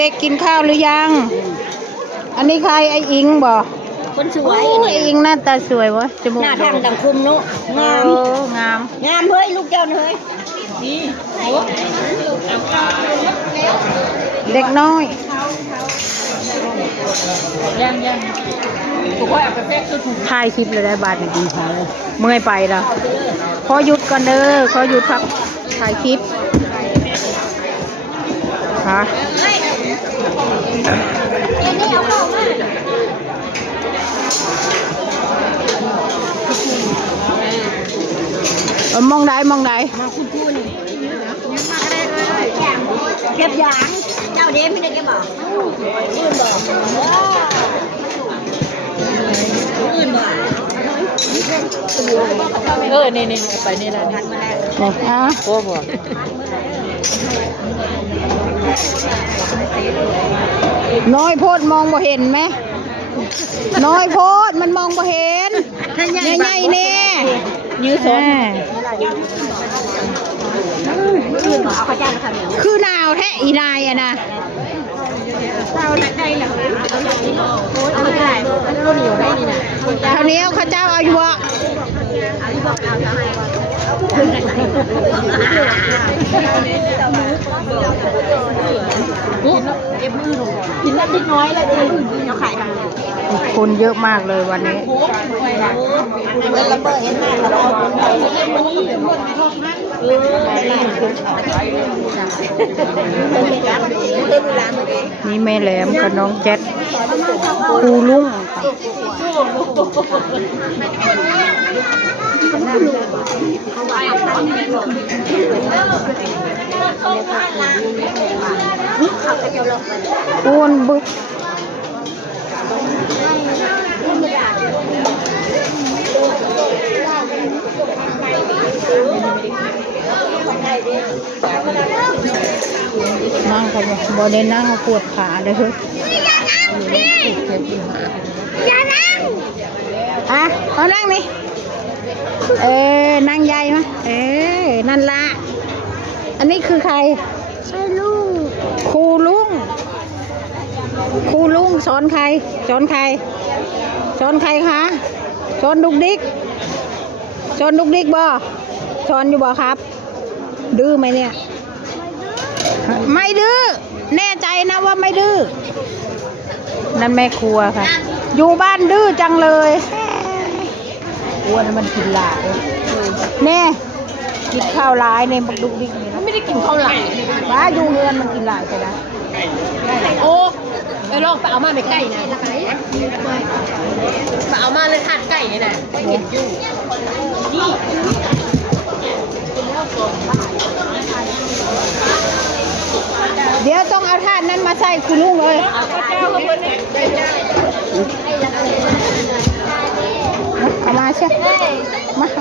เด็กกินข้าวหรือยัง อันนี้ใครไอ้อิงบ่คนสวยไอ้อิงหน้าตาสวยวะจมูกหน้าทางดังคุมเนาะงามงามงามเฮ้ยลูกเจ้าเฮ้ยนี่เด็กน้อยยังผมก็เอาไปแพ็คคือถุงถ่ายคลิปเลยได้บาทหนึ่งเมื่อยไปแล้วขอหยุดก่อนเด้อขอหยุดพักถ่ายคลิปฮะมองได้มองได้มาคุณเก็บยางเจ้าเด้ไม่ได้เก็บบอกอื่นบอกอื่นบอกนี่ไปนี่แล้วทันมาแล้วโอ้โหน้อยโพดมองบ่เห็นไหมน้อยโพดมันมองบ่เห็นใหญ่ๆเนี่ยยื้อสนคือหนาวแท้อีนายอะนะเราได้แล้วเอาได้รุ่นอยู่ได้นี่นะคราวนี้ข้าเจ้าอายุอะกินแล้วนิดน้อยเลยเราขายคนเยอะมากเลยวันนี้เราเปิดเห็นมากเราเอาไปนี่แม่แหลมกับน้องแจ๊ดครูลุงอ้วนบึกนั่งกันบ่ได้นั่งปวดขาเลยเฮ้ยอย่านั่งเอานั่งนี่นั่งใหญ่ไหมนั่นละอันนี้คือใครใช่ลุงครูลุงสอนใครสอนใครคะสอนดุกดิกบ่สอนอยู่บ่ครับดื้อไหมเนี่ยไม่ดื้อแน่ใจนะว่าไม่ดื้อนั่นแม่ครัวค่ะอยู่บ้านดื้อจังเลยอ้วนมันกินหลายแน่กินข้าวหลายในบักดุกดิกนี่นะไม่ได้กินข้าวหลามว้าอยู่เรือนมันกินหลายไปนะโอ้ไปลองไปเอามาไม่ใกล้นะไปเอามาเลยทานใกล้นี่นะไม่เห็นอยู่เดี๋ยวต้องเอาถาดนั้นมาใส่คุณลุงเลยเอามาใช่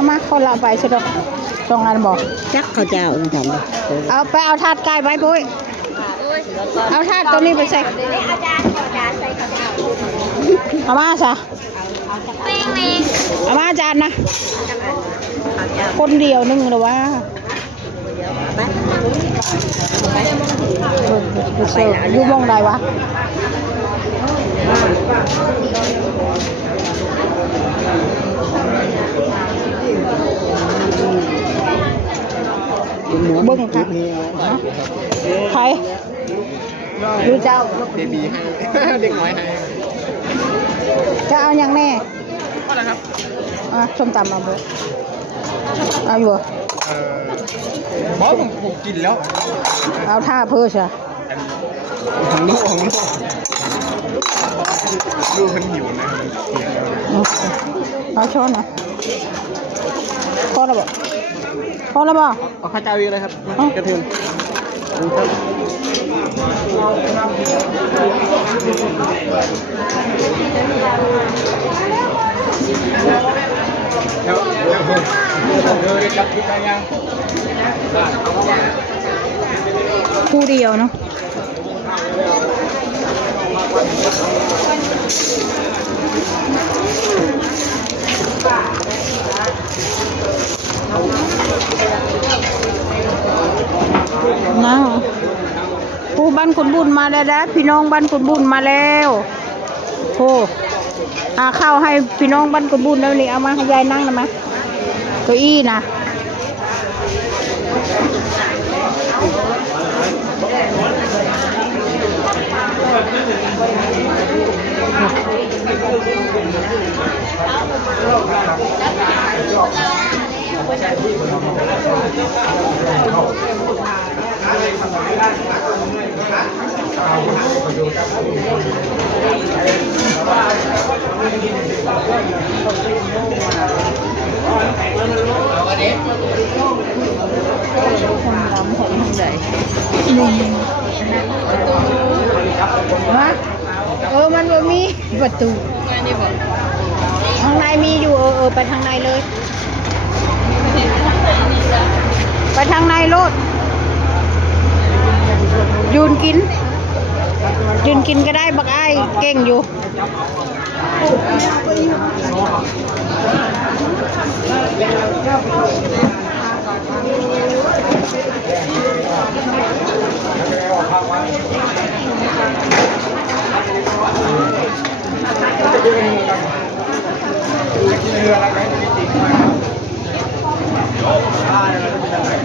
มาคนเราไปใช่ไหมตรงนั้นบอกจักเขาเจ้าทำเอาไปเอาถาดไก่ไปปุ้ยเอาถาดตัวนี้ไปใส่เอามาซะเอามาจานนะคนเดียวนึงหรือว่าอยู่มองใดวะเบิ้งค่ะใครดูเจ้าเบบีให้เด็กน้อยให้จะเอาอย่างแน่ก็แล้วครับส้มตำมาบุเอาอยู่บอกผมกินแล้วเอาท่าเพื่อใช่ของลูกมันหิวนะเอาช้อนนะพอแล้วบ่เอาข้าวเจ้าอีกเลยครับกระเทียมคู่เดียวเนาะ นั่งผู้บ้านคนบุ บุญมาแล้วนะพี่น้องบ้านกุนบุญมาแล้วโอ้หาข้าวให้พี่น้องบ้านกุนบุญแล้วนี่เอามาให้ยายนั่งนะมาเก้าอี้นะมันบ่มีประตูข้างในมีอยู่ไปทางในเลยไปทางในโลดยืนกินก็ได้บักอ้ายเก่งอยู่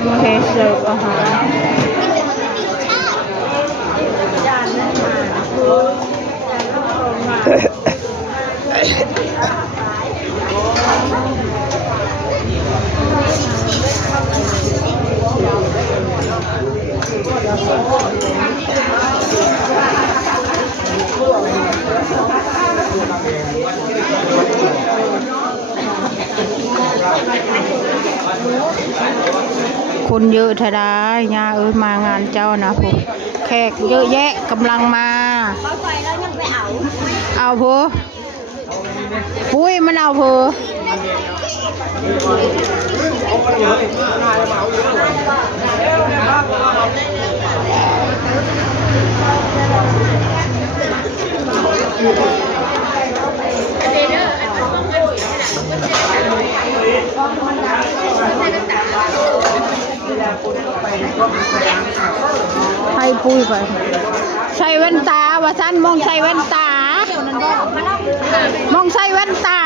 โอเคเสิร์ฟอาหารคนเยอะทะดายย่าเอ้ยมางานเจ้านะผมแขกเยอะแยะกำลังมาเอาเพอปุ้ยมันเอาเพอให้ปุ้ยไปใส่แว่นตาว่าสั้นมองใส่แว่นตามองใส่แว่นตา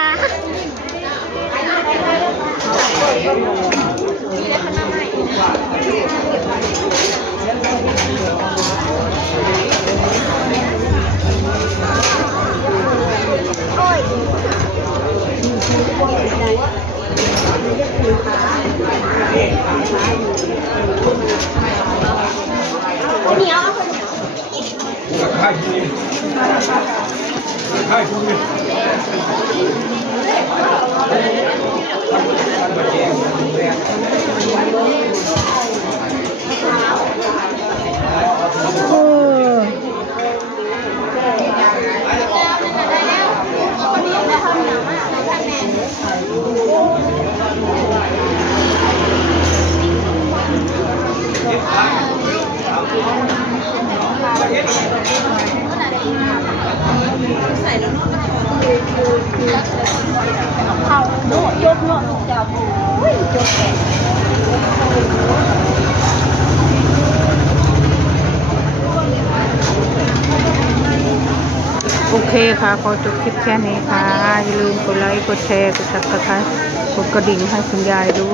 โอเคค่ะขอจบคลิปแค่นี้ค่ะอย่าลืมกดไลค์กดแชร์กดซับสไครต์กดกระดิ่งให้คุณยายด้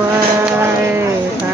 วยค่ะ